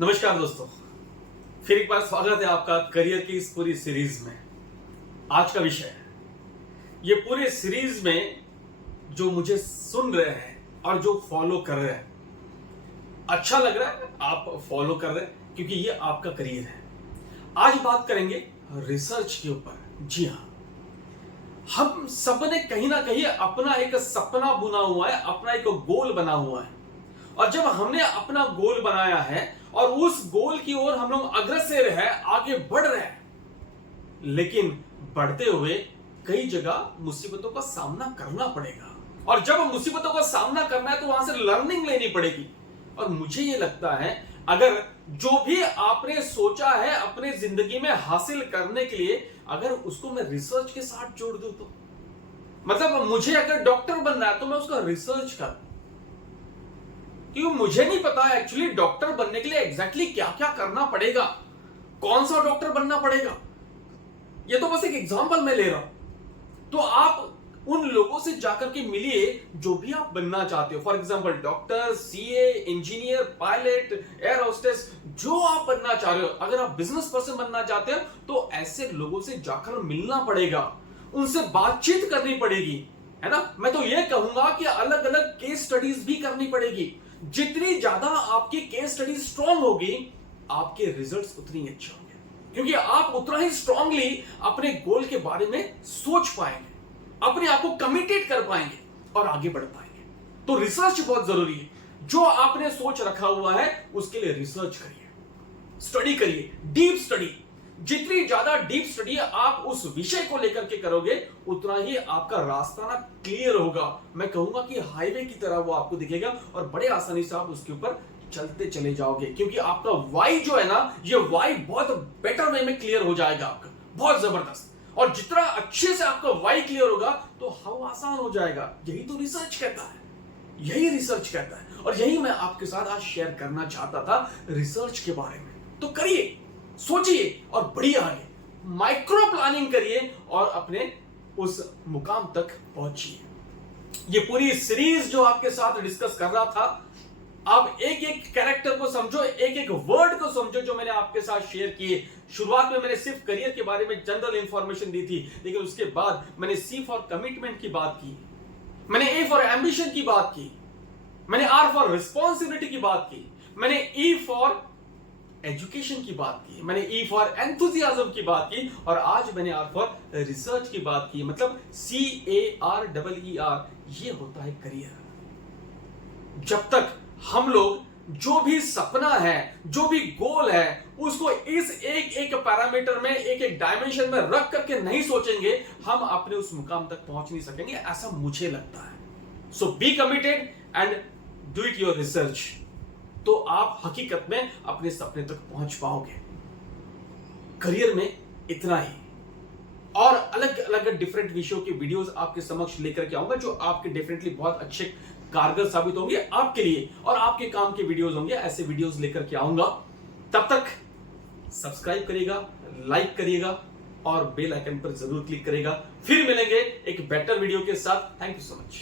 नमस्कार दोस्तों, फिर एक बार स्वागत है आपका करियर की इस पूरी सीरीज में। आज का विषय है, ये पूरे सीरीज में जो मुझे सुन रहे हैं और जो फॉलो कर रहे हैं, अच्छा लग रहा है आप फॉलो कर रहे हैं क्योंकि ये आपका करियर है। आज बात करेंगे रिसर्च के ऊपर। जी हाँ, हम सब ने कहीं ना कहीं अपना एक सपना बुना हुआ है, अपना एक गोल बना हुआ है, और जब हमने अपना गोल बनाया है और उस गोल की ओर हम लोग अग्रसर है, आगे बढ़ रहे हैं, लेकिन बढ़ते हुए कई जगह मुसीबतों का सामना करना पड़ेगा। और जब मुसीबतों का सामना करना है तो वहां से लर्निंग लेनी पड़ेगी। और मुझे यह लगता है, अगर जो भी आपने सोचा है अपने जिंदगी में हासिल करने के लिए, अगर उसको मैं रिसर्च के साथ जोड़ दूं तो मतलब मुझे अगर डॉक्टर बनना है तो मैं उसका रिसर्च करूं, क्योंकि मुझे नहीं पता एक्चुअली डॉक्टर बनने के लिए एग्जैक्टली क्या क्या करना पड़ेगा, कौन सा डॉक्टर बनना पड़ेगा। ये तो बस एक एग्जांपल मैं ले रहा हूं। तो आप उन लोगों से जाकर के मिलिए जो भी आप बनना चाहते हो। For example doctor, CA, engineer, pilot, air hostess, जो आप बनना चाह रहे हो। अगर आप बिजनेस पर्सन बनना चाहते हो तो ऐसे लोगों से जाकर मिलना पड़ेगा, उनसे बातचीत करनी पड़ेगी, है ना। मैं तो ये कहूंगा कि अलग अलग केस स्टडीज भी करनी पड़ेगी। जितनी ज्यादा आपकी केस स्टडी स्ट्रांग होगी, आपके रिजल्ट्स उतनी अच्छे होंगे, क्योंकि आप उतना ही स्ट्रांगली अपने गोल के बारे में सोच पाएंगे, अपने आप को कमिटेड कर पाएंगे और आगे बढ़ पाएंगे। तो रिसर्च बहुत जरूरी है। जो आपने सोच रखा हुआ है उसके लिए रिसर्च करिए, स्टडी करिए, डीप स्टडी। जितनी ज्यादा डीप स्टडी आप उस विषय को लेकर के करोगे, उतना ही आपका रास्ता ना क्लियर होगा। मैं कहूंगा कि हाईवे की तरह वो आपको दिखेगा और बड़े आसानी से आप उसके ऊपर चलते चले जाओगे, क्योंकि आपका वाई जो है ना, ये वाई बहुत बेटर वे में क्लियर हो जाएगा आपका, बहुत जबरदस्त। और जितना अच्छे से आपका वाई क्लियर होगा तो हाउ आसान हो जाएगा। यही तो रिसर्च कहता है, यही रिसर्च कहता है। और यही मैं आपके साथ आज शेयर करना चाहता था, रिसर्च के बारे में। तो करिए, सोचिए और बढ़िए आगे माइक्रो प्लानिंग करिए और अपने उस मुकाम तक पहुंचिए। ये पूरी सीरीज जो आपके साथ डिस्कस कर रहा था, आप एक एक कैरेक्टर को समझो, एक एक वर्ड को समझो जो मैंने आपके साथ शेयर किए। शुरुआत में मैंने सिर्फ करियर के बारे में जनरल इंफॉर्मेशन दी थी, लेकिन उसके बाद मैंने सी फॉर कमिटमेंट की बात की, मैंने ए फॉर एम्बिशन की बात की, मैंने आर फॉर रिस्पॉन्सिबिलिटी की बात की, मैंने ई फॉर एजुकेशन की बात की, मैंने ई फॉर एंथुसियाज्म की बात की, और आज मैंने आर फॉर रिसर्च की बात की। मतलब CAREER, ये होता है करियर। जब तक हम लोग जो भी सपना है, जो भी गोल है, उसको इस एक एक पैरामीटर में, एक एक डायमेंशन में रख करके नहीं सोचेंगे, हम अपने उस मुकाम तक पहुंच नहीं सकेंगे, ऐसा मुझे लगता है। So be committed and do it your research, तो आप हकीकत में अपने सपने तक पहुंच पाओगे। करियर में इतना ही, और अलग अलग डिफरेंट विषयों के वीडियोस आपके समक्ष लेकर के आऊंगा, जो आपके डेफिनेटली बहुत अच्छे कारगर साबित होंगे आपके लिए, और आपके काम के वीडियोस होंगे। ऐसे वीडियोस लेकर के आऊंगा। तब तक सब्सक्राइब करिएगा, लाइक करिएगा और बेल आइकन पर जरूर क्लिक करिएगा। फिर मिलेंगे एक बेटर वीडियो के साथ। Thank you so much.